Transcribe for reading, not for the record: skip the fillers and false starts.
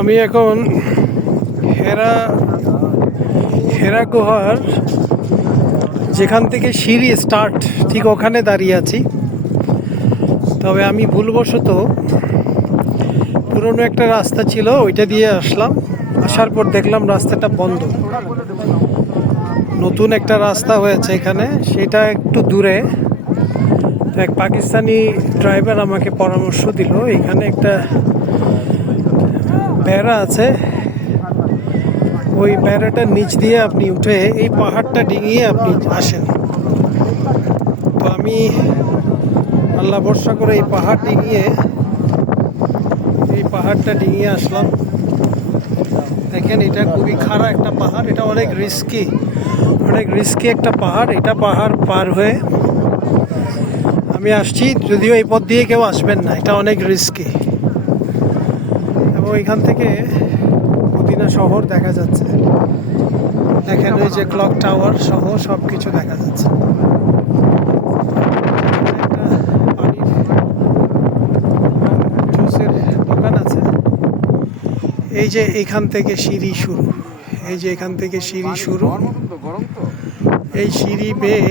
আমি এখন হেরা গুহার যেখান থেকে সিঁড়ি স্টার্ট ঠিক ওখানে দাঁড়িয়ে আছি। তবে আমি ভুলবশত পুরনো একটা রাস্তা ছিল ওইটা দিয়ে আসলাম। আসার পর দেখলাম রাস্তাটা বন্ধ। নতুন একটা রাস্তা হয়েছে এখানে, সেটা একটু দূরে। এক পাকিস্তানি ড্রাইভার আমাকে পরামর্শ দিল এখানে একটা বেড়া আছে, ওই বেড়াটার নিচ দিয়ে আপনি উঠে এই পাহাড়টা ডিঙিয়ে আপনি আসেন। তো আমি আল্লাহ ভরসা করে এই পাহাড়টা ডিঙিয়ে আসলাম। দেখেন এটা খুবই খাড়া একটা পাহাড়, এটা অনেক রিস্কি একটা পাহাড়। এটা পাহাড় পার হয়ে আমি আসছি, যদিও এই পথ দিয়ে কেউ আসবেন না, এটা অনেক রিস্কি। এবং এখান থেকে মদিনা শহর দেখা যাচ্ছে। দেখেন ওই যে ক্লক টাওয়ার সহ সব কিছু দেখা যাচ্ছে। জুসের দোকান আছে। এই যে এখান থেকে সিঁড়ি শুরু, এই সিঁড়ি বেয়ে